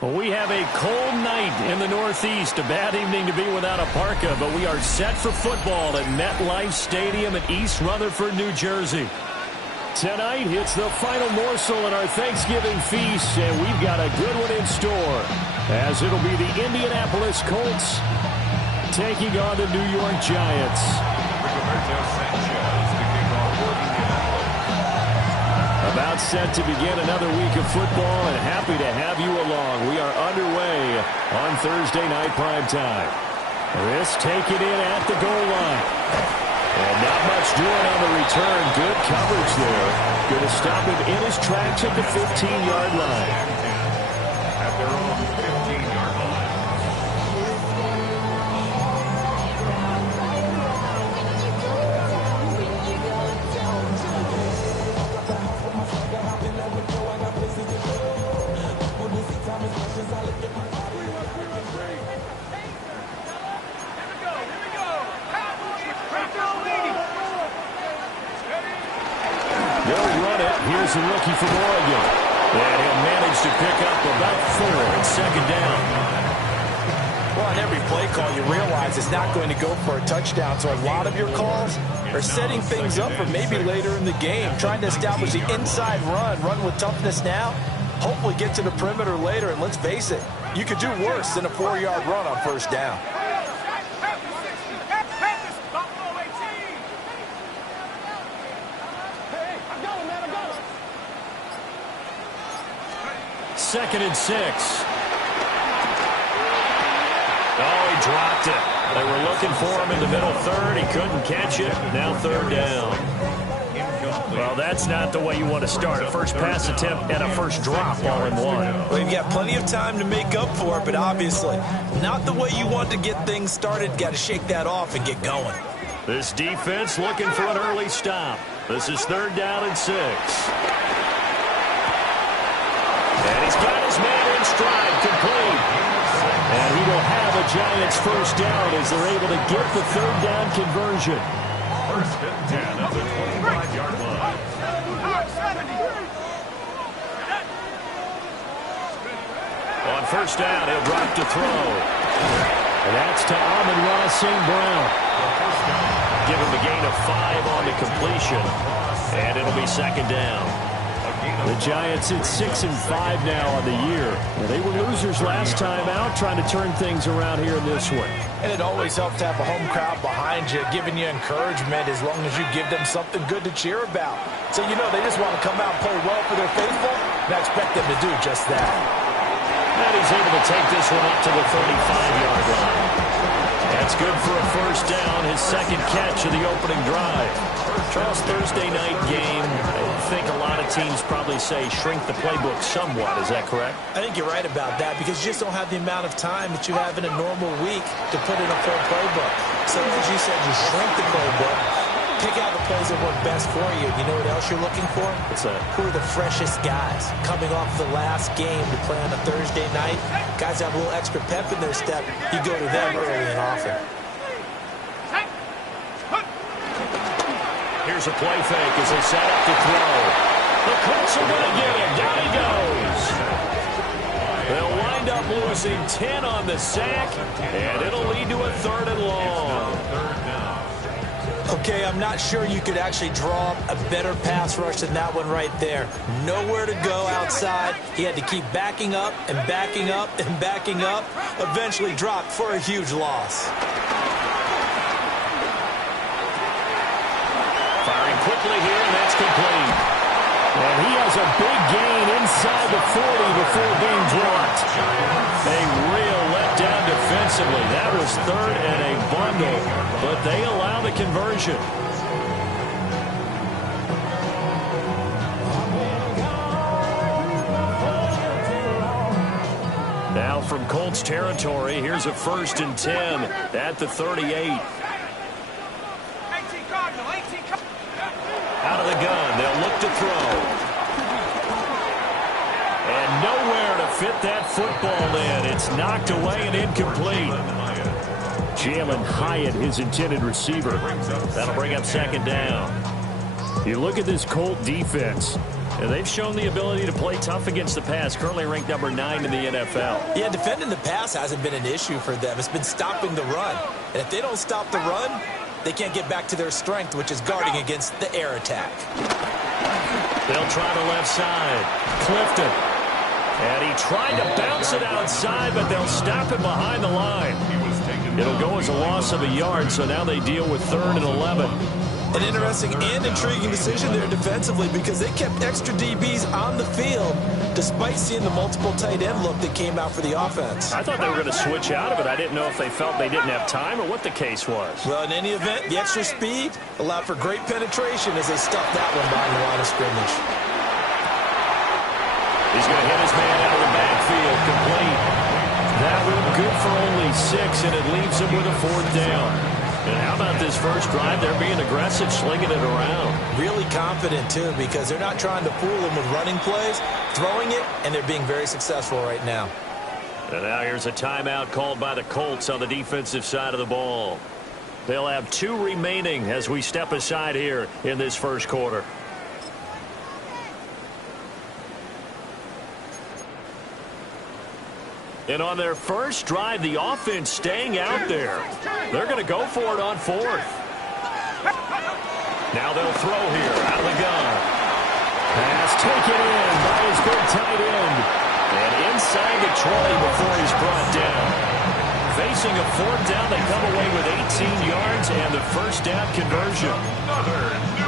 Well, we have a cold night in the Northeast. A bad evening to be without a parka, but we are set for football at MetLife Stadium in East Rutherford, New Jersey. Tonight, it's the final morsel in our Thanksgiving feast, and we've got a good one in store, as it'll be the Indianapolis Colts taking on the New York Giants. About set to begin another week of football, and happy to have you along. We are underway on Thursday night primetime. This taken in at the goal line. And not much doing on the return. Good coverage there. Going to stop him in his tracks at the 15-yard line. At their own 15-yard line. Here's the rookie from Oregon. And he'll manage to pick up about 4 and second down. Well, on every play call, you realize it's not going to go for a touchdown. So a lot of your calls are setting things up for maybe later in the game, trying to establish the inside run with toughness now, hopefully get to the perimeter later. And let's face it, you could do worse than a 4-yard run on first down. Second and 6. Oh, he dropped it. They were looking for him in the middle third. He couldn't catch it. Now third down. Well, that's not the way you want to start. A first pass attempt and a first drop all in one. Well, you've got plenty of time to make up for it, but obviously not the way you want to get things started. Got to shake that off and get going. This defense looking for an early stop. This is third down and 6. And he's got his man in stride, complete. And he will have a Giants first down as they're able to get the third down conversion. First and 10 at the 25-yard line. On first down, he'll drop to throw. And that's to Amon-Ra St. Brown. Give him a gain of 5 on the completion. And it'll be second down. The Giants at 6-5 now on the year. They were losers last time out, trying to turn things around here in this one. And it always helps to have a home crowd behind you, giving you encouragement as long as you give them something good to cheer about. So you know they just want to come out and play well for their faithful, and I expect them to do just that. And he's able to take this one up to the 35-yard line. That's good for a first down, his second catch of the opening drive. Charles, Thursday night game, I think a lot of teams probably say shrink the playbook somewhat. Is that correct? I think you're right about that because you just don't have the amount of time that you have in a normal week to put in a full playbook. So as you said, you shrink the playbook, pick out the plays that work best for you. You know what else you're looking for? What's that? Who are the freshest guys coming off the last game to play on a Thursday night? Guys have a little extra pep in their step. You go to them early and often. Here's a play fake as they set up to throw. The Colts are going to get him. Down he goes. They'll wind up losing 10 on the sack, and it'll lead to a third and long. Okay, I'm not sure you could actually draw a better pass rush than that one right there. Nowhere to go outside. He had to keep backing up and backing up and backing up. Eventually dropped for a huge loss. Quickly here, and that's complete. And he has a big gain inside the 40 before being dropped. A real letdown defensively. That was third and a bundle, but they allow the conversion. Now from Colts territory, here's a first and 10 at the 38. Out of the gun, they'll look to throw. And nowhere to fit that football in. It's knocked away and incomplete. Jalen Hyatt, his intended receiver. That'll bring up second down. You look at this Colt defense. Yeah, they've shown the ability to play tough against the pass, currently ranked number 9 in the NFL. Yeah, defending the pass hasn't been an issue for them. It's been stopping the run. And if they don't stop the run, they can't get back to their strength, which is guarding against the air attack. They'll try the left side. Clifton. And he tried to bounce it outside, but they'll stop it behind the line. It'll go as a loss of a yard, so now they deal with 3rd and 11. An interesting and intriguing decision there defensively because they kept extra DBs on the field despite seeing the multiple tight end look that came out for the offense. I thought they were going to switch out of it. I didn't know if they felt they didn't have time or what the case was. Well, in any event, the extra speed allowed for great penetration as they stuffed that one behind the line of scrimmage. He's going to hit his man out of the backfield, complete. That one good for only 6, and it leaves him with a 4th down. And how about this first drive? They're being aggressive, slinging it around. Really confident, too, because they're not trying to fool him with running plays, throwing it, and they're being very successful right now. And now here's a timeout called by the Colts on the defensive side of the ball. They'll have 2 remaining as we step aside here in this first quarter. And on their first drive, the offense staying out there. They're going to go for it on 4th. Now they'll throw here out of the gun. Pass taken in by his big tight end. And inside the 20 before he's brought down. Facing a 4th down, they come away with 18 yards and the first down conversion.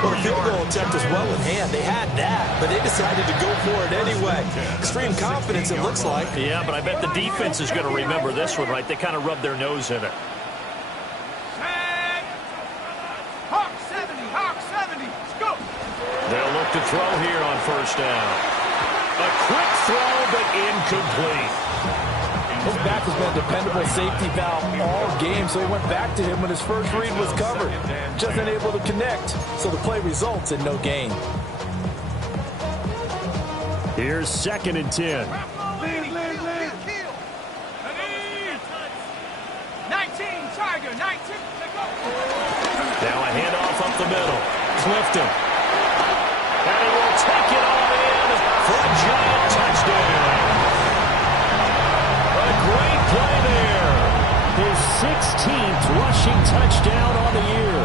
Well, the field goal attempt was well in hand. They had that, but they decided to go for it anyway. Extreme confidence, it looks like. Yeah, but I bet the defense is going to remember this one, right? They kind of rubbed their nose in it. Hawk 70, let's go. They'll look to throw here on first down. A quick throw, but incomplete. His back has been a dependable safety valve all game, so he went back to him when his first read was covered. Just unable to connect, so the play results in no gain. Here's 2nd and 10. 19, Tiger, 19. Now a handoff up the middle. Clifton. And he will take it all in for a giant touchdown. Great play there. His 16th rushing touchdown on the year.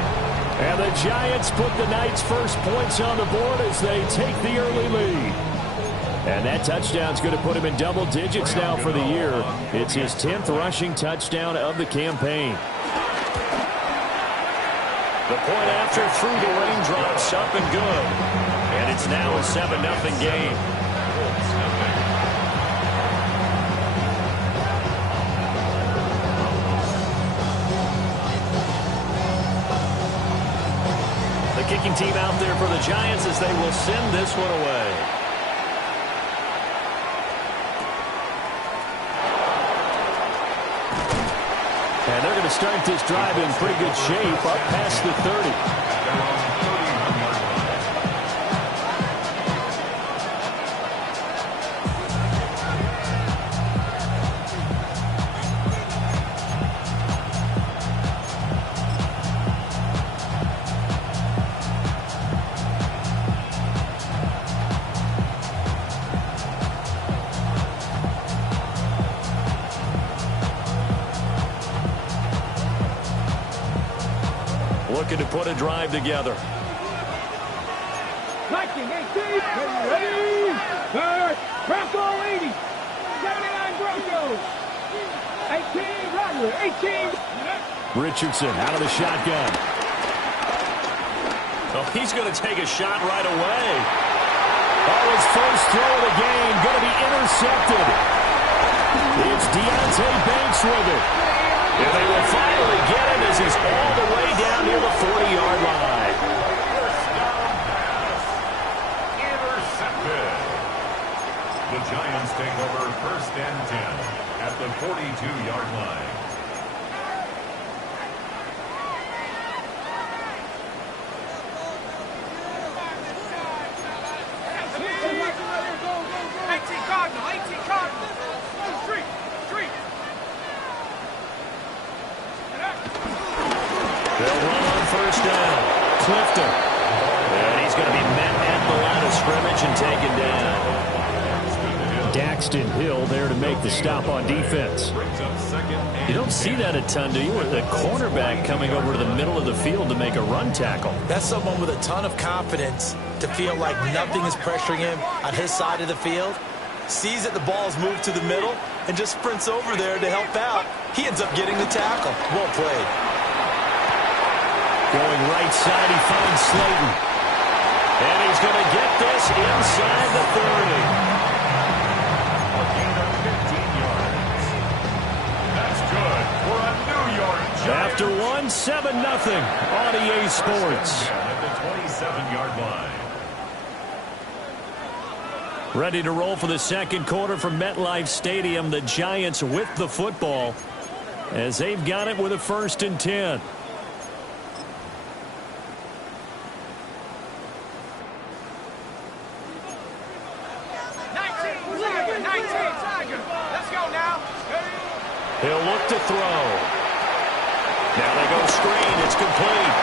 And the Giants put the Knights' first points on the board as they take the early lead. And that touchdown's going to put him in double digits now for the year. It's his 10th rushing touchdown of the campaign. The point after through the raindrops up and good. And it's now a 7-0 game. Kicking team out there for the Giants as they will send this one away. And they're going to start this drive in pretty good shape up past the 30. Looking to put a drive together. 19, 18, ready, third, Bronco 80, 79 Broncos, 18, Rattler, 18. Richardson out of the shotgun. Oh, he's going to take a shot right away. Oh, his first throw of the game going to be intercepted. It's Deontay Banks with it. And they will finally get him as he's all the way down near the 40-yard line. Intercepted. The Giants take over 1st and 10 at the 42-yard line. They'll run on first down. Clifton. And he's going to be met at the line of scrimmage and taken down. Daxton Hill there to make the stop on defense. You don't see that a ton, do you? With the cornerback coming over to the middle of the field to make a run tackle. That's someone with a ton of confidence to feel like nothing is pressuring him on his side of the field. Sees that the ball's moved to the middle and just sprints over there to help out. He ends up getting the tackle. Well played. Going right side, he finds Slayton. And he's going to get this inside the 30. After one, 7-0 on EA Sports. At the 27-yard line. Ready to roll for the second quarter from MetLife Stadium. The Giants with the football as they've got it with a 1st and 10. He'll look to throw. Now they go screen. It's complete.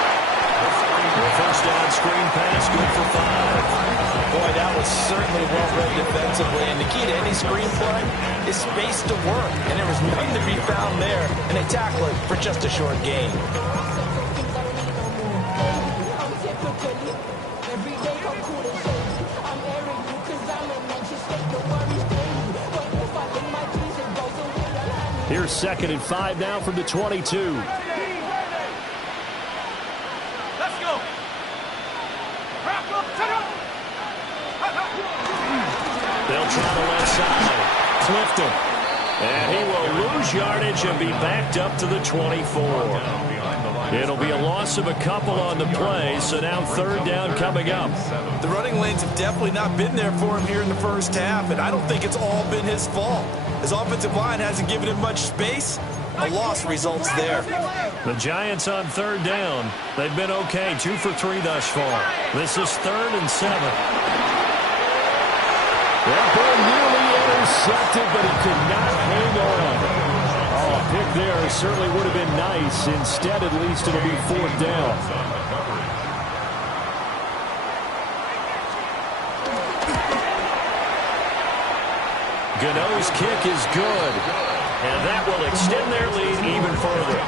The first down screen pass, good for 5. Boy, that was certainly well read defensively. And the key to any screen play is space to work. And there was none to be found there. And they tackle it for just a short gain. Here's 2nd and 5 now from the 22. They'll try the left side. Clifton. And he will lose yardage and be backed up to the 24. It'll be a loss of a couple on the play, so now 3rd down coming up. The running lanes have definitely not been there for him here in the first half, and I don't think it's all been his fault. His offensive line hasn't given him much space. A loss results there. The Giants on 3rd down. They've been okay, 2 for 3 thus far. This is 3rd and 7. That ball nearly intercepted, but he could not hang on. Oh, a pick there certainly would have been nice. Instead, at least it'll be 4th down. Gano's kick is good. And that will extend their lead even further.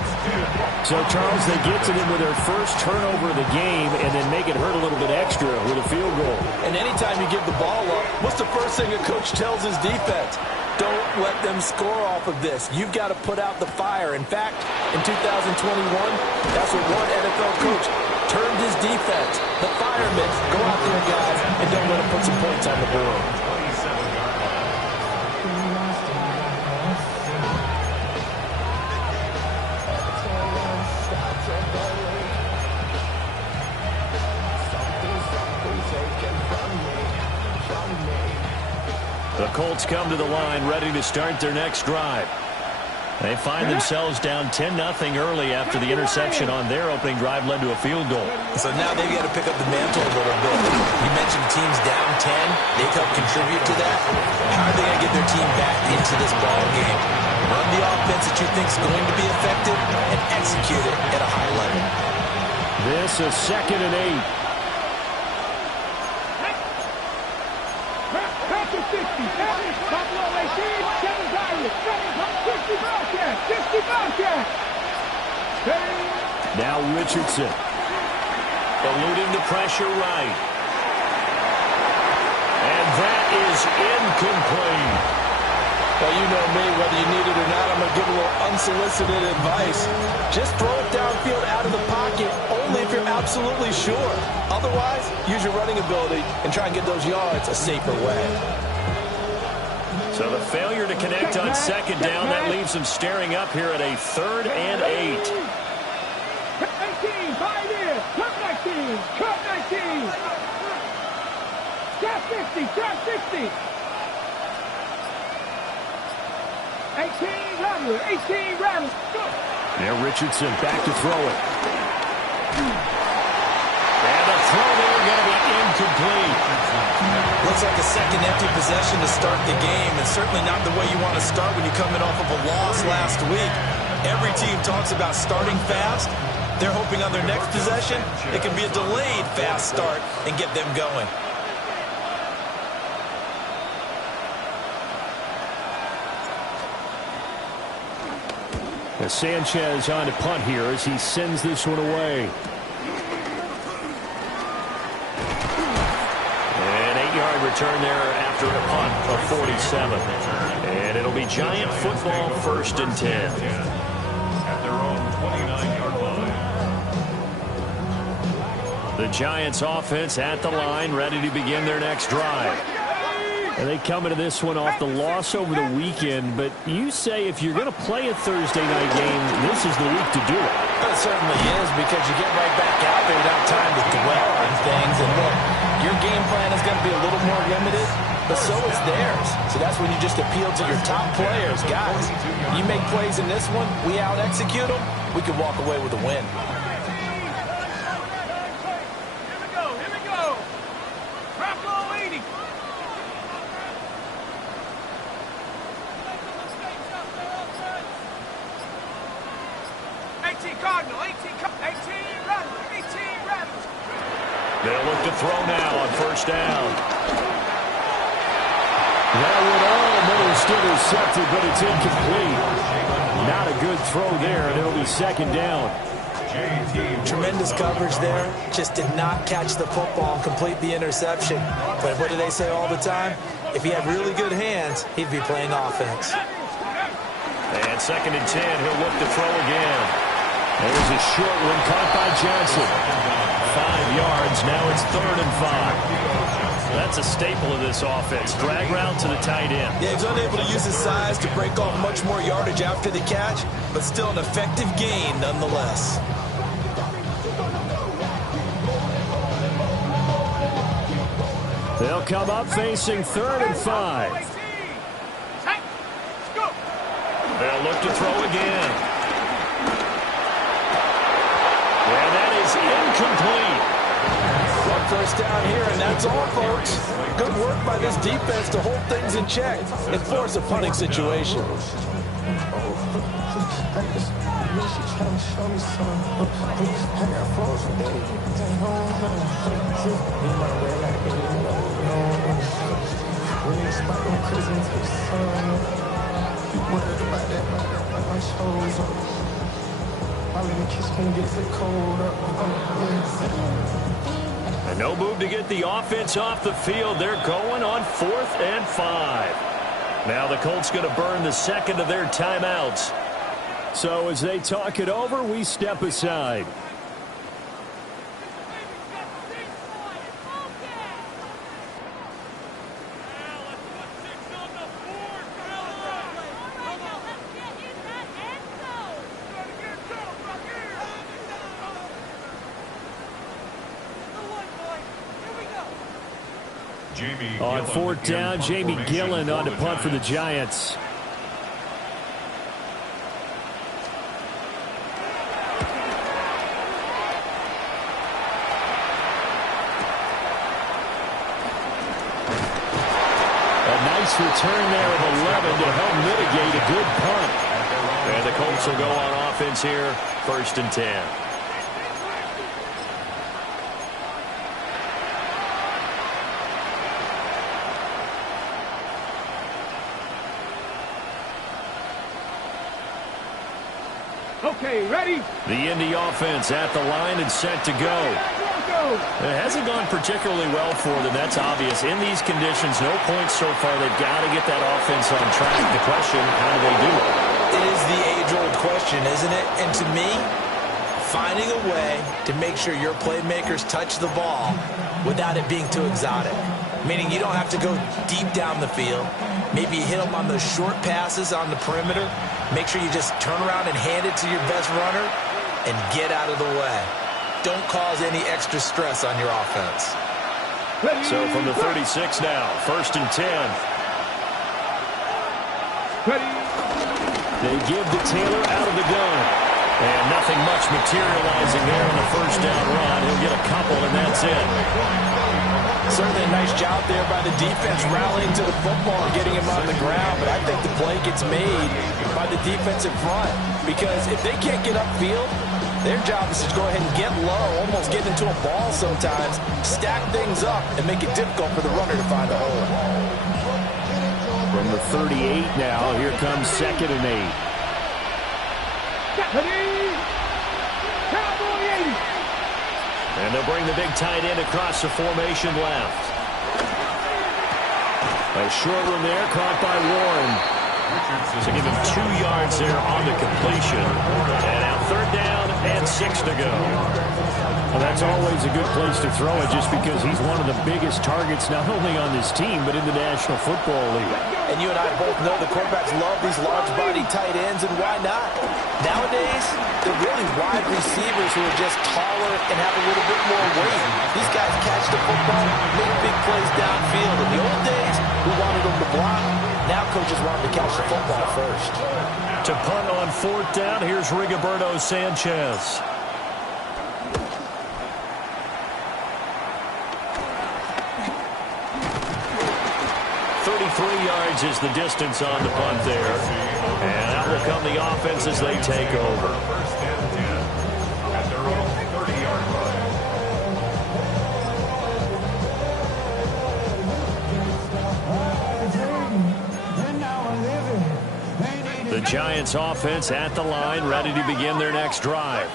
So, Charles, they get to them with their first turnover of the game and then make it hurt a little bit extra with a field goal. And anytime you give the ball up, what's the first thing a coach tells his defense? Don't let them score off of this. You've got to put out the fire. In fact, in 2021, that's what one NFL coach termed his defense. The firemen. Go out there, guys, and don't let them put some points on the board. The Colts come to the line ready to start their next drive. They find themselves down 10-0 early after the interception on their opening drive led to a field goal. So now they've got to pick up the mantle a little bit. You mentioned teams down 10. They've helped contribute to that. How are they going to get their team back into this ball game? Run the offense that you think is going to be effective and execute it at a high level. This is 2nd and 8. Now Richardson. Eluding the pressure right. And that is incomplete. Well, you know me, whether you need it or not, I'm going to give a little unsolicited advice. Just throw it downfield out of the pocket, only if you're absolutely sure. Otherwise, use your running ability and try and get those yards a safer way. So the failure to connect on 2nd down, that leaves them staring up here at a 3rd and 8. 19, 5 in, cut 19, cut 19. Shot 50, shot 60. 18 Rattler, 18 Rattler. Now Richardson back to throw it. And the throw there going to be incomplete. Looks like a second empty possession to start the game, and certainly not the way you want to start when you're coming off of a loss last week. Every team talks about starting fast. They're hoping on their next possession it can be a delayed fast start and get them going. Sanchez on to punt here as he sends this one away. An 8-yard return there after a punt of 47. And it'll be Giant football, 1st and 10. At their own 29-yard line. The Giants offense at the line, ready to begin their next drive. And they come into this one off the loss over the weekend, but you say if you're going to play a Thursday night game, this is the week to do it. It certainly is, because you get right back out there without time to dwell on things. And look, your game plan is going to be a little more limited, but so is theirs. So that's when you just appeal to your top players. Guys, you make plays in this one, we out-execute them, we can walk away with a win. Here we go. Bronco 80. Cardinal, 18 Rebels. They'll look to throw now on 1st down. That would almost intercepted, but it's incomplete. Not a good throw there, and it'll be 2nd down. Tremendous coverage there. Just did not catch the football and complete the interception. But what do they say all the time? If he had really good hands, he'd be playing offense. And 2nd and 10, he'll look to throw again. There's a short one caught by Johnson. 5 yards. Now it's 3rd and 5. That's a staple of this offense. Drag route to the tight end. Yeah, he's unable to use his size to break off much more yardage after the catch, but still an effective gain nonetheless. They'll come up facing 3rd and 5. They'll look to throw again. And that is incomplete. Well, 1st down here, and that's all, folks. Good work by this defense to hold things in check and force a punting situation. And no move to get the offense off the field. They're going on 4th and 5. Now the Colts going to burn the 2nd of their timeouts. So as they talk it over, we step aside. On 4th down, Jamie Gillen on to punt for the Giants. A nice return there of 11 to help mitigate a good punt. And the Colts will go on offense here, 1st and 10. Okay, ready? The Indy offense at the line and set to go. It hasn't gone particularly well for them, that's obvious. In these conditions, no points so far. They've got to get that offense on track. The question, how do they do it? It is the age-old question, isn't it? And to me, finding a way to make sure your playmakers touch the ball without it being too exotic. Meaning you don't have to go deep down the field. Maybe you hit them on those short passes on the perimeter. Make sure you just turn around and hand it to your best runner and get out of the way. Don't cause any extra stress on your offense. So from the 36 now, 1st and 10. Ready? They give to Taylor out of the gun. And nothing much materializing there on the 1st down run. He'll get a couple, and that's it. Certainly a nice job there by the defense rallying to the football and getting him on the ground, but I think the play gets made by the defensive front because if they can't get upfield, their job is to go ahead and get low, almost get into a ball sometimes, stack things up, and make it difficult for the runner to find a hole. From the 38 now, here comes 2nd and 8. Ready? Cowboy 80. And they'll bring the big tight end across the formation left. A short one there, caught by Warren. So give him 2 yards there on the completion. And now 3rd down and 6 to go. Well, that's always a good place to throw it just because he's one of the biggest targets not only on this team but in the National Football League. And you and I both know the quarterbacks love these large-body tight ends, and why not? Nowadays, they're really wide receivers who are just taller and have a little bit more weight. These guys catch the football, make big plays downfield. In the old days, we wanted them to block. Now coaches want them to catch the football first. To punt on 4th down, here's Rigoberto Sanchez. 33 yards is the distance on the punt there. And out will come the offense as they take over. 1st and 10 at their own 30-yard line. The Giants offense at the line, ready to begin their next drive.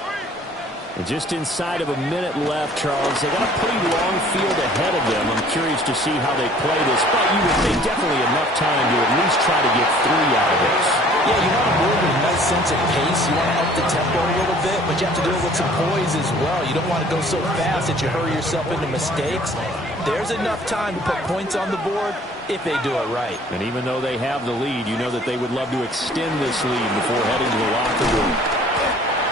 And just inside of a minute left, Charles. They got a pretty long field ahead of them. I'm curious to see how they play this, but you would think definitely enough time to at least try to get 3 out of this. Yeah, you want to move with a nice sense of pace. You want to up the tempo a little bit, but you have to do it with some poise as well. You don't want to go so fast that you hurry yourself into mistakes. There's enough time to put points on the board if they do it right. And even though they have the lead, you know that they would love to extend this lead before heading to the locker room.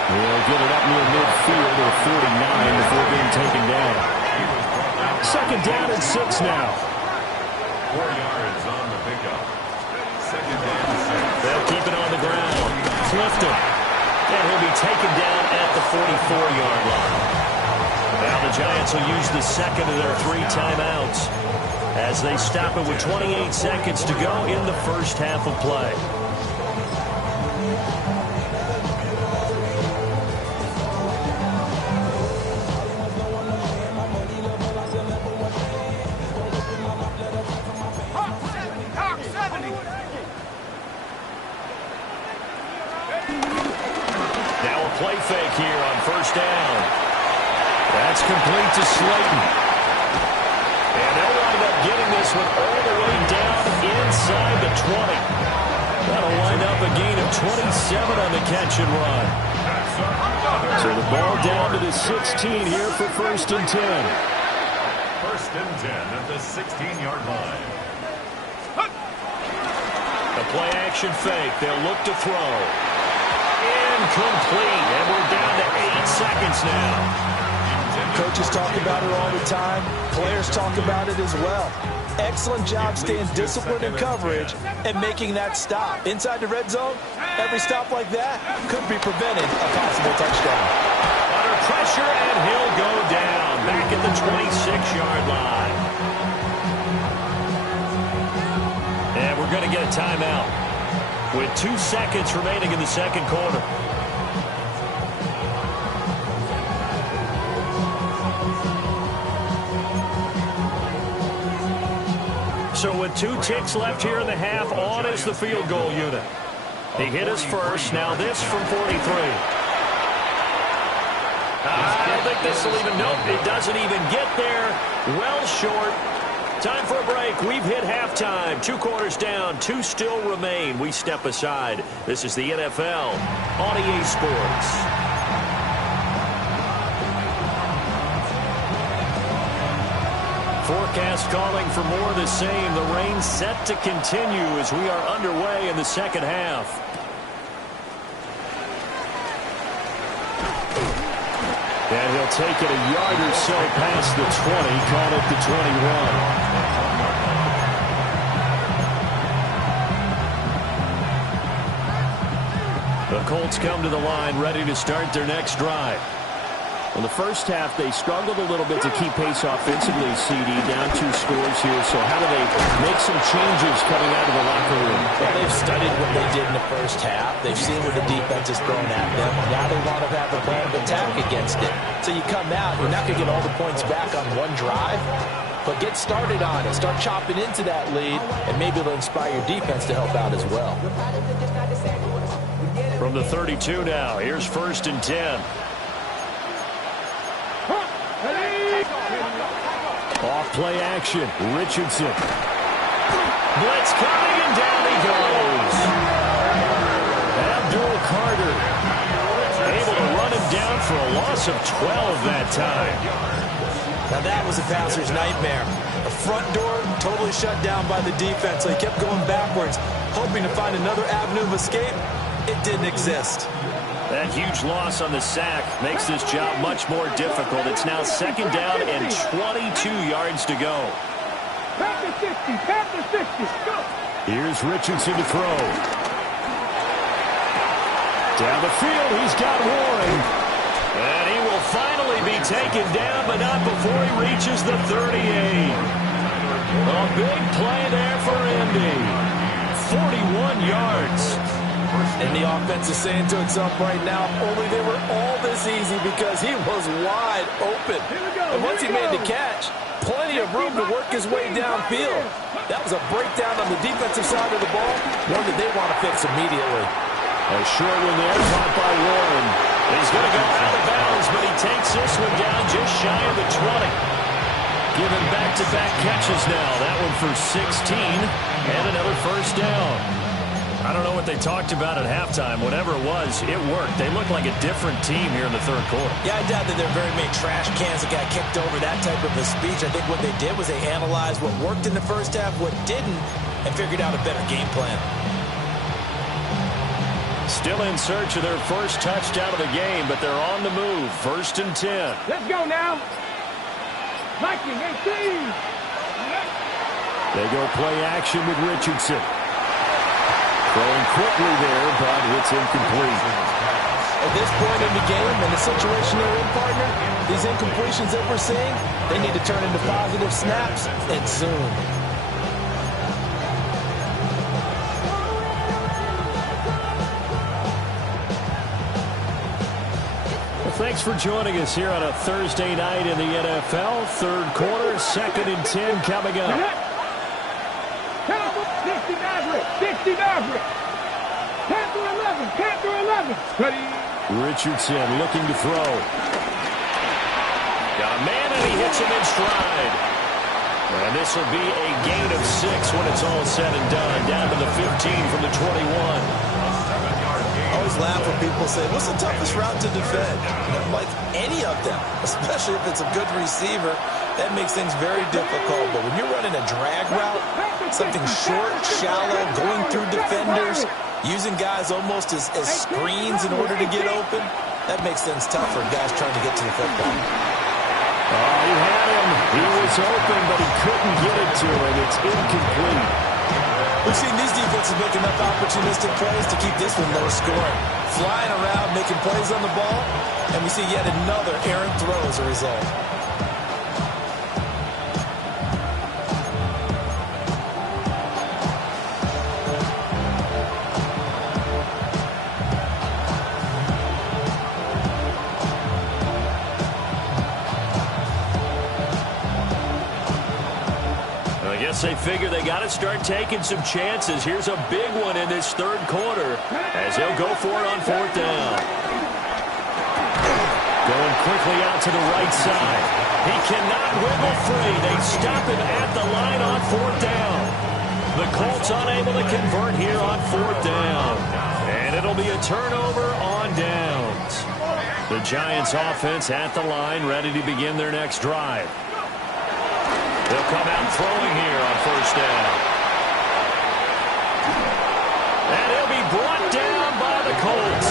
They'll get it up near midfield to 49 before being taken down. 2nd down and 6 now. 4 yards on the pickup. 2nd and 6. They'll keep it on the ground. Clifton. And he'll be taken down at the 44-yard line. Now the Giants will use the 2nd of their 3 timeouts as they stop it with 28 seconds to go in the first half of play. Play fake here on 1st down. That's complete to Slayton. And they'll wind up getting this one all the way down inside the 20. That'll wind up a gain of 27 on the catch and run. So the ball down to the 16 here for 1st and 10. 1st and 10 at the 16-yard line. The play action fake. They'll look to throw. Incomplete, and we're down to 8 seconds now. Coaches talk about it all the time. Players talk about it as well. Excellent job staying disciplined in coverage and making that stop. Inside the red zone, every stop like that could be prevented a possible touchdown. Under pressure, and he'll go down back at the 26-yard line. And we're going to get a timeout with 2 seconds remaining in the 2nd quarter. So with 2 ticks left here in the half, on is the field goal unit. He hit us first. Now this from 43. I don't think this will even, nope, it doesn't even get there. Well short. Time for a break. We've hit halftime. 2 quarters down. 2 still remain. We step aside. This is the NFL on EA Sports. Forecast calling for more of the same. The rain set to continue as we are underway in the 2nd half. And he'll take it a yard or so past the 20, call it the 21. The Colts come to the line ready to start their next drive. In the first half, they struggled a little bit to keep pace offensively, CD, down 2 scores here. So how do they make some changes coming out of the locker room? Well, they've studied what they did in the first half. They've seen what the defense has thrown at them. Now they want to have a plan of attack against it. So you come out, you're not going to get all the points back on one drive, but get started on it. Start chopping into that lead, and maybe it'll inspire your defense to help out as well. From the 32 now, here's 1st and 10. Off play action, Richardson. Blitz coming, and down he goes. Abdul-Carter able to run him down for a loss of 12 that time. Now that was a passer's nightmare. The front door totally shut down by the defense, so he kept going backwards, hoping to find another avenue of escape. It didn't exist. That huge loss on the sack makes this job much more difficult. It's now 2nd down and 22 yards to go. Here's Richardson to throw. Down the field, he's got Warren. And he will finally be taken down, but not before he reaches the 38. A big play there for Indy. 41 yards. And the offense is saying to itself right now, if only they were all this easy, because he was wide open. And once he made the catch, plenty of room to work his way downfield. That was a breakdown on the defensive side of the ball, one that they want to fix immediately. A short one there, caught by Warren. He's going to go out of bounds, but he takes this one down just shy of the 20. Giving back-to-back catches now. That one for 16 and another 1st down. I don't know what they talked about at halftime. Whatever it was, it worked. They look like a different team here in the 3rd quarter. Yeah, I doubt that there are very many trash cans that got kicked over, that type of a speech. I think what they did was they analyzed what worked in the first half, what didn't, and figured out a better game plan. Still in search of their first touchdown of the game, but they're on the move. 1st and 10. Let's go now. Viking 18. They go play action with Richardson. Throwing quickly there, but it's incomplete. At this point in the game and the situation they're in, partner, these incompletions that we're seeing, they need to turn into positive snaps, and soon. Thanks for joining us here on a Thursday night in the NFL. 3rd quarter, 2nd and 10 coming up. 60 Maverick, 60 Maverick. 10 through 11, 10 through 11. Ready. Richardson looking to throw. Got a man, and he hits him in stride. And this will be a gain of 6 when it's all said and done. Down to the 15 from the 21. I always laugh when people say, what's the toughest route to defend? And I'm like, any of them, especially if it's a good receiver. That makes things very difficult. But when you're running a drag route, something short, shallow, going through defenders, using guys almost as screens in order to get open, that makes things tough for guys trying to get to the football. Oh, he had him. He was open, but he couldn't get it to him. It's incomplete. We've seen these defenses make enough opportunistic plays to keep this one low scoring. Flying around, making plays on the ball, and we see yet another errant throw as a result. They figure they got to start taking some chances. Here's a big one in this 3rd quarter as he'll go for it on 4th down. Going quickly out to the right side. He cannot wiggle free. They stop him at the line on 4th down. The Colts unable to convert here on 4th down. And it'll be a turnover on downs. The Giants offense at the line, ready to begin their next drive. They'll come out throwing here on 1st down. And he'll be brought down by the Colts.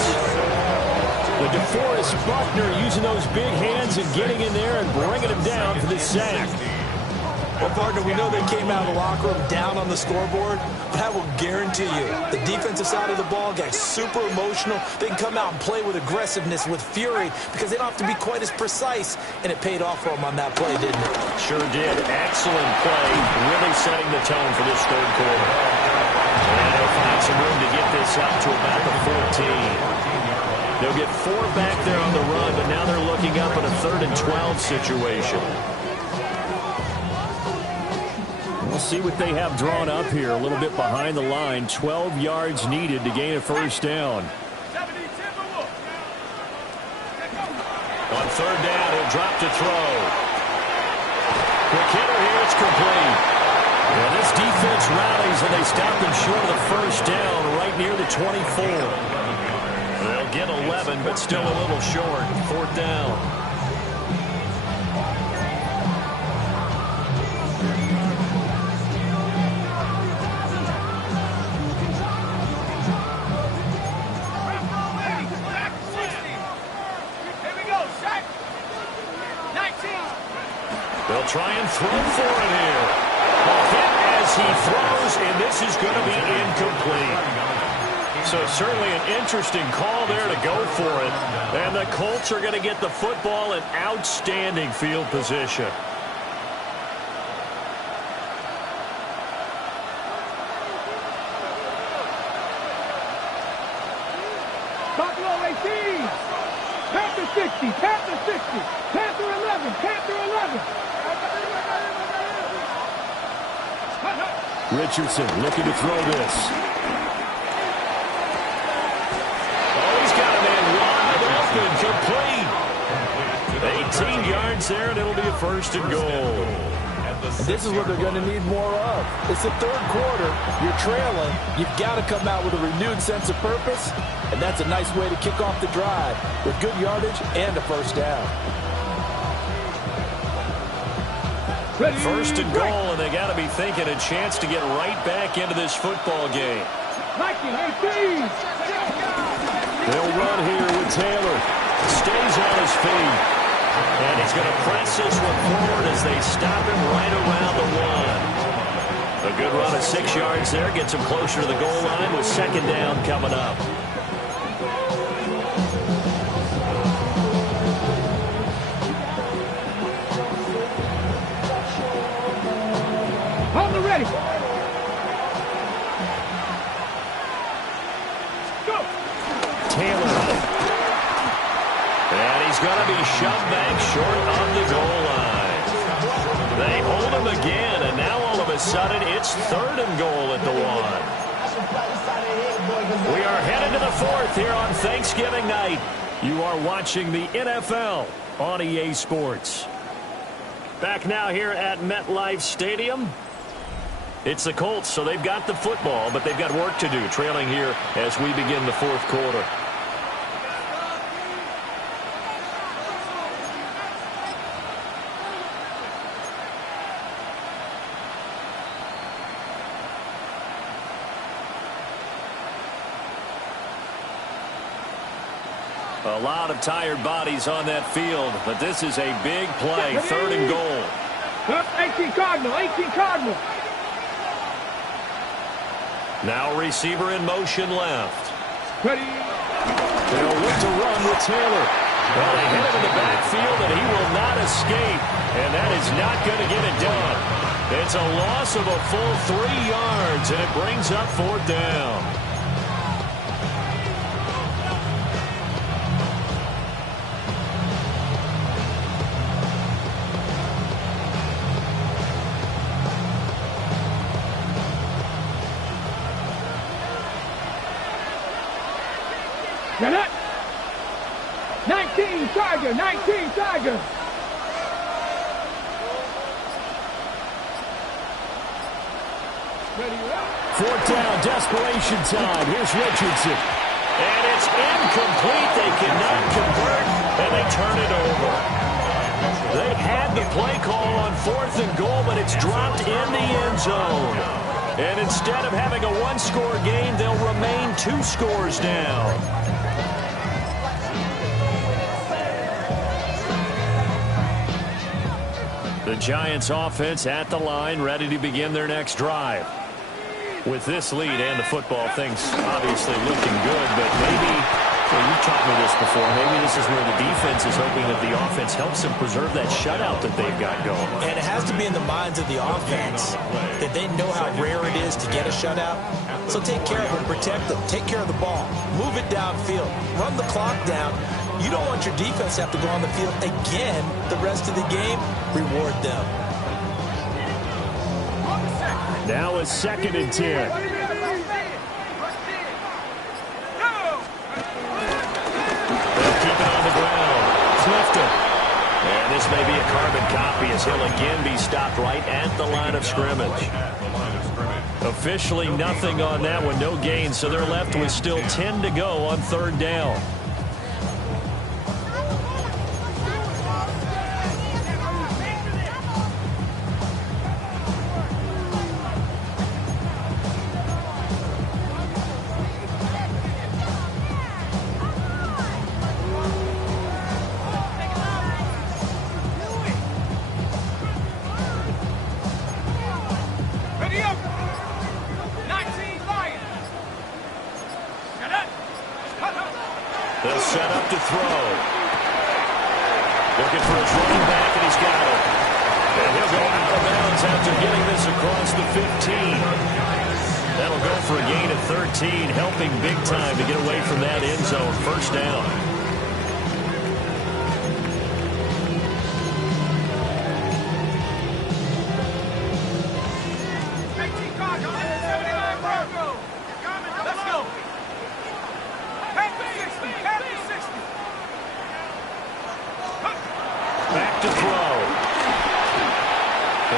The DeForest Buckner using those big hands and getting in there and bringing him down for the sack. Well, partner, we know they came out of the locker room down on the scoreboard, but I will guarantee you the defensive side of the ball got super emotional. They can come out and play with aggressiveness, with fury, because they don't have to be quite as precise, and it paid off for them on that play, didn't it? Sure did. Excellent play, really setting the tone for this 3rd quarter. And they'll find some room to get this out to about the 14. They'll get 4 back there on the run, but now they're looking up at a 3rd and 12 situation. We'll see what they have drawn up here a little bit behind the line. 12 yards needed to gain a 1st down. third down. He'll drop to throw. Quick hitter here. It's complete. And this defense rallies, and they stop them short of the first down right near the 24. They'll get 11, but still a little short. Fourth down. They'll try and throw for it here. A hit as he throws, and this is going to be incomplete. So certainly an interesting call there to go for it. And the Colts are going to get the football in outstanding field position. Buffalo 18. Panther 60. Panther 60. Panther 11. Panther 11. Richardson looking to throw this. Oh, he's got a man wide open, complete. 18 yards there, and it'll be a first and goal. And this is what they're going to need more of. It's the third quarter. You're trailing. You've got to come out with a renewed sense of purpose, and that's a nice way to kick off the drive with good yardage and a first down. First and goal, and they got to be thinking a chance to get right back into this football game. They'll run here with Taylor. Stays on his feet. And he's going to press this one forward as they stop him right around the 1. A good run of 6 yards there. Gets him closer to the goal line with second down coming up. On the ready. Go. Taylor. And he's going to be shoved back short of the goal line. They hold him again, and now all of a sudden it's third and goal at the 1. We are headed to the fourth here on Thanksgiving night. You are watching the NFL on EA Sports. Back now here at MetLife Stadium. It's the Colts, so they've got the football, but they've got work to do, trailing here as we begin the fourth quarter. A lot of tired bodies on that field, but this is a big play, third and goal. 18 Cardinal, 18 Cardinal. Now receiver in motion left. Ready. They'll look to run with Taylor. Well, they hit him in the backfield, and he will not escape. And that is not going to get it done. It's a loss of a full 3 yards, and it brings up fourth down. Get it. 19 Tiger, 19 Tiger. Fourth down, desperation time. Here's Richardson. And it's incomplete. They cannot convert, and they turn it over. They had the play call on fourth and goal, but it's dropped in the end zone. And instead of having a one-score game, they'll remain 2 scores down. The Giants offense at the line, ready to begin their next drive. With this lead and the football, things obviously looking good, but maybe, well, you've taught me this before, maybe this is where the defense is hoping that the offense helps them preserve that shutout that they've got going. And it has to be in the minds of the offense that they know how rare it is to get a shutout. So take care of them, protect them, take care of the ball, move it downfield, run the clock down. You don't want your defense to have to go on the field again the rest of the game. Reward them. Now a 2nd and 10. They'll keep it on the ground. Clifton this may be a carbon copy as he'll again be stopped right at the line of scrimmage. Officially nothing on that one, no gain, so they're left with still 10 to go on third down. They'll set up to throw. Looking for his running back, and he's got it. And he'll go out of bounds after getting this across the 15. That'll go for a gain of 13, helping big time to get away from that end zone. First down. Back to throw.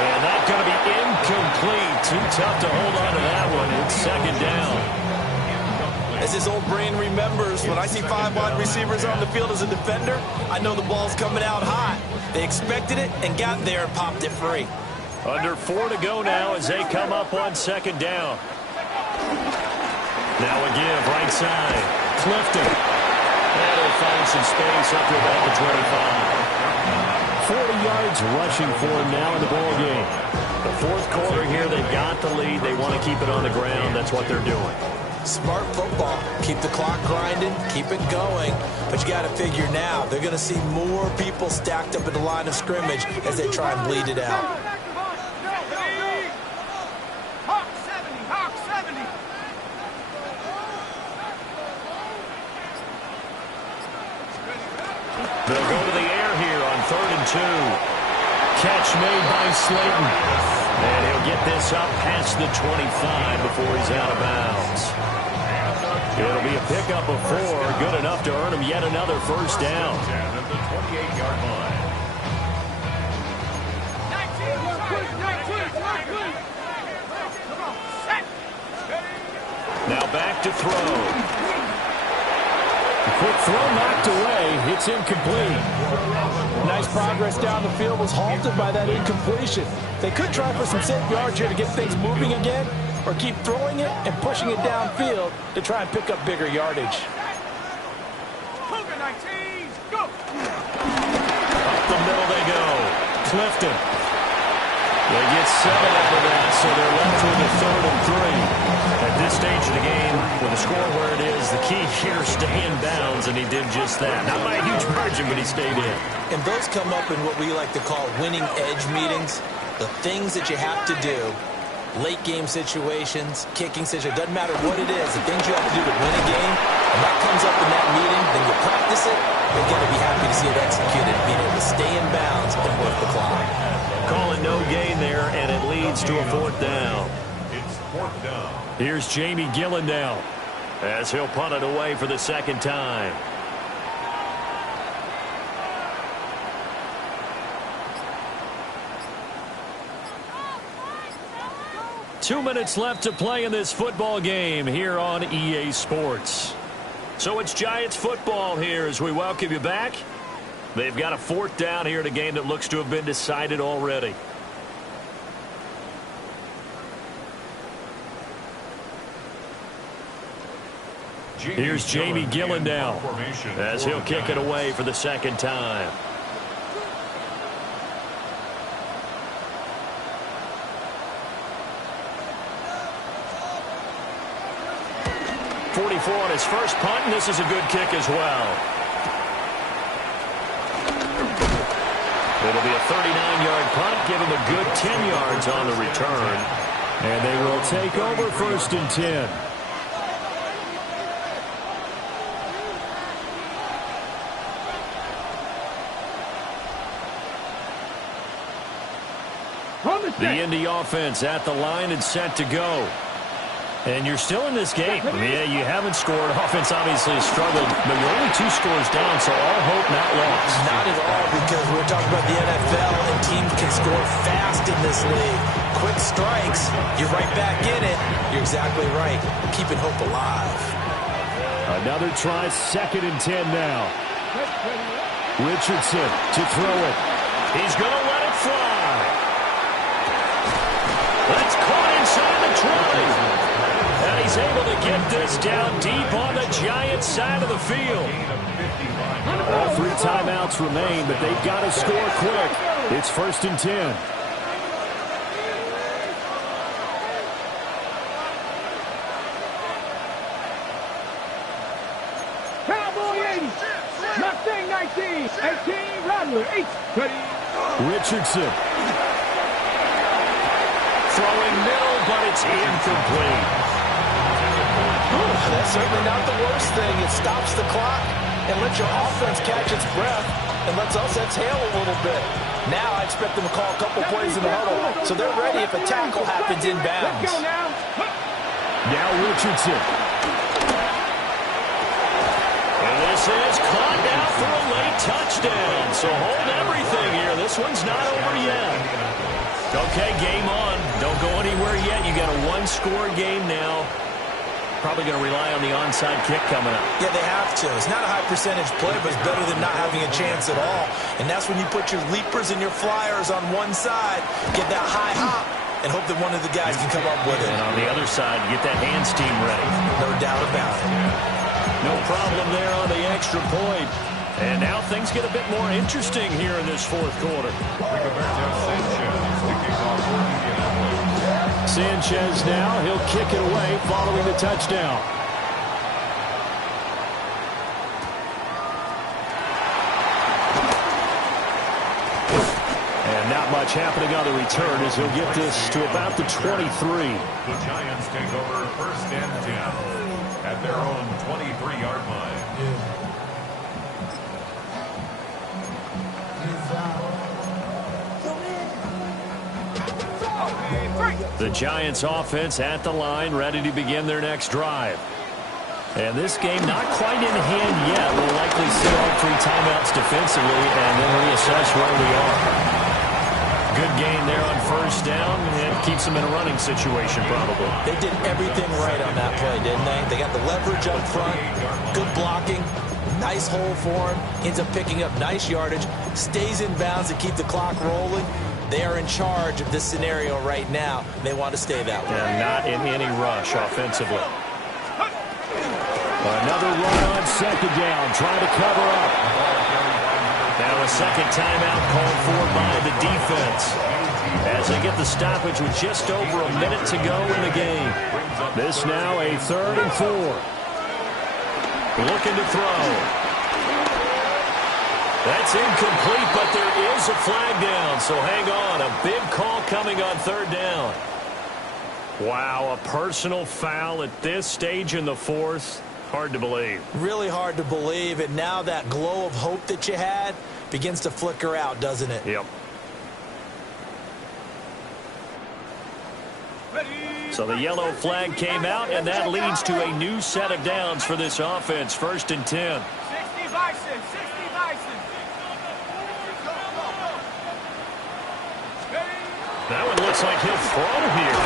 And that's going to be incomplete. Too tough to hold on to that one. It's second down. As his old brain remembers, when I see 5 wide receivers on the field as a defender, I know the ball's coming out hot. They expected it and got there and popped it free. Under 4 to go now as they come up on second down. Now a give right side. Clifton. And he'll find some space up to about the 25. 40 yards rushing for him now in the ball game. The fourth quarter here, they've got the lead. They want to keep it on the ground. That's what they're doing. Smart football. Keep the clock grinding, keep it going. But you got to figure now, they're going to see more people stacked up at the line of scrimmage as they try and bleed it out. They'll go to the air here on 3rd and 2. Catch made by Slayton. And he'll get this up past the 25 before he's out of bounds. It'll be a pickup of 4, good enough to earn him yet another first down. At the 28-yard line. Now back to throw. Quick throw knocked away. It's incomplete. Nice progress down the field was halted by that incompletion. They could try for some safe yards here to get things moving again, or keep throwing it and pushing it downfield to try and pick up bigger yardage. Up the middle they go. Clifton. They get 7 out of that, so they're left with a 3rd and 3. At this stage of the game, with the score where it is, the key here, stay in bounds, and he did just that. Not by a huge margin, but he stayed in. And those come up in what we like to call winning edge meetings. The things that you have to do, late game situations, kicking situations, doesn't matter what it is, the things you have to do to win a game, and that comes up in that meeting, then you practice it, you're going to be happy to see it executed, being able to stay in bounds and work the clock. Calling no gain there, and it leads to a 4th down. It's 4th down. Here's Jamie Gillen now, as he'll punt it away for the second time. Two minutes left to play in this football game here on EA Sports. So it's Giants football here as we welcome you back. They've got a 4th down here in a game that looks to have been decided already. Here's Jamie Gillen now, as he'll kick it away for the second time. .44 on his first punt, and this is a good kick as well. It'll be a 39-yard punt, give him a good 10 yards on the return. And they will take over 1st and 10. The Indy offense at the line and set to go. And you're still in this game. Yeah, you haven't scored. Offense obviously has struggled, but you're only 2 scores down, so all hope not lost. Not at all, because we're talking about the NFL, and teams can score fast in this league. Quick strikes, you're right back in it. You're exactly right. Keeping hope alive. Another try, 2nd and 10 now. Richardson to throw it. He's going to let it fly. That's caught inside the 20. And he's able to get this down deep on the Giants side of the field. All 3 timeouts remain, but they've got to score quick. It's 1st and 10. Cowboy 80. Mustang 19. 18. Rattler 8. Richardson. Throwing middle, but it's incomplete. That's certainly not the worst thing. It stops the clock and lets your offense catch its breath and lets us exhale a little bit. Now I expect them to call a couple plays in the huddle, so they're ready if a tackle happens inbounds. Now Richardson. And this is caught now for a late touchdown. So hold everything here. This one's not over yet. Okay, game on. Don't go anywhere yet. You got a 1-score game now. Probably going to rely on the onside kick coming up. Yeah, they have to. It's not a high percentage play, but it's better than not having a chance at all. And that's when you put your leapers and your flyers on one side, get that high hop, and hope that one of the guys can come up with it. And on the other side, get that hands team ready. No doubt about it. No problem there on the extra point. And now things get a bit more interesting here in this 4th quarter. Sanchez now, he'll kick it away following the touchdown. And not much happening on the return as he'll get this to about the 23. The Giants take over 1st and 10 at their own 23-yard line. The Giants offense at the line, ready to begin their next drive. And this game not quite in hand yet. We'll likely see all 3 timeouts defensively and then reassess where we are. Good gain there on 1st down, and keeps them in a running situation probably. They did everything right on that play, didn't they? They got the leverage up front, good blocking, nice hole for him, ends up picking up nice yardage, stays in bounds to keep the clock rolling. They are in charge of this scenario right now. They want to stay that way. And not in any rush offensively. Another run on 2nd down, trying to cover up. Now a 2nd timeout called for by the defense, as they get the stoppage with just over a minute to go in the game. This now a 3rd and 4. Looking to throw. That's incomplete, but there is a flag down, so hang on. A big call coming on 3rd down. Wow, a personal foul at this stage in the 4th. Hard to believe. Really hard to believe, and now that glow of hope that you had begins to flicker out, doesn't it? Yep. So the yellow flag came out, and that leads to a new set of downs for this offense. 1st and 10. 60 Bison, 60 Bison. That one looks like he'll throw here.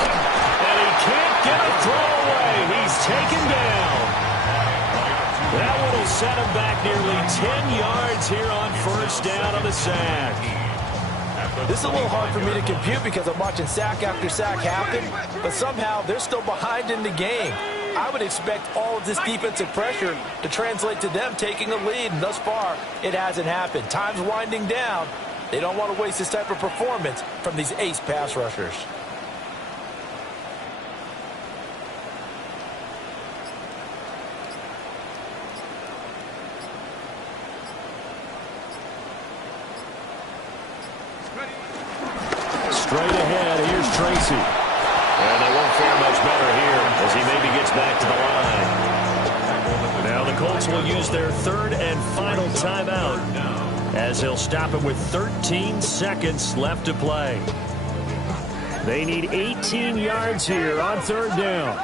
And he can't get a throw away. He's taken down. That one will set him back nearly 10 yards here on 1st down on the sack. This is a little hard for me to compute because I'm watching sack after sack happen, but somehow they're still behind in the game. I would expect all of this defensive pressure to translate to them taking a lead, and thus far, it hasn't happened. Time's winding down. They don't want to waste this type of performance from these ace pass rushers. Straight ahead, here's Tracy. And they won't fare much better here as he maybe gets back to the line. Now the Colts will use their 3rd and final timeout, as they'll stop it with 13 seconds left to play. They need 18 yards here on 3rd down.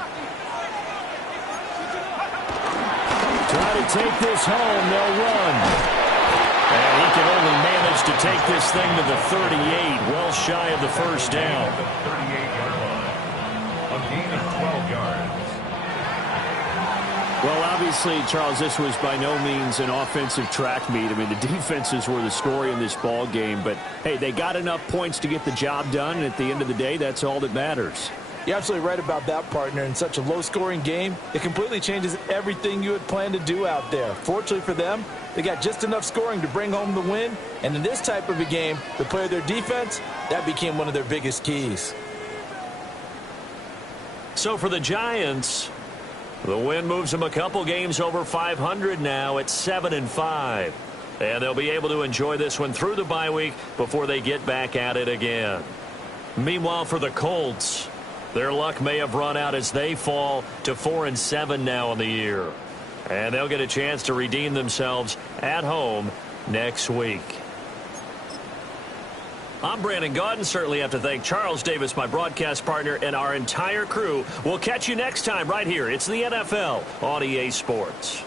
try to take this home. They'll run. And he can only manage to take this thing to the 38, well shy of the first down. The 38-yard line. A gain of 12 yards. Well, obviously, Charles, this was by no means an offensive track meet. I mean, the defenses were the story in this ball game. But, hey, they got enough points to get the job done. And at the end of the day, that's all that matters. You're absolutely right about that, partner. In such a low-scoring game, it completely changes everything you had planned to do out there. Fortunately for them, they got just enough scoring to bring home the win. And in this type of a game, to play their defense, that became one of their biggest keys. So for the Giants, the win moves them a couple games over 500 now at 7-5. And they'll be able to enjoy this one through the bye week before they get back at it again. Meanwhile, for the Colts, their luck may have run out as they fall to 4-7 now on the year. And they'll get a chance to redeem themselves at home next week. I'm Brandon Gaudin. Certainly have to thank Charles Davis, my broadcast partner, and our entire crew. We'll catch you next time right here. It's the NFL on EA Sports.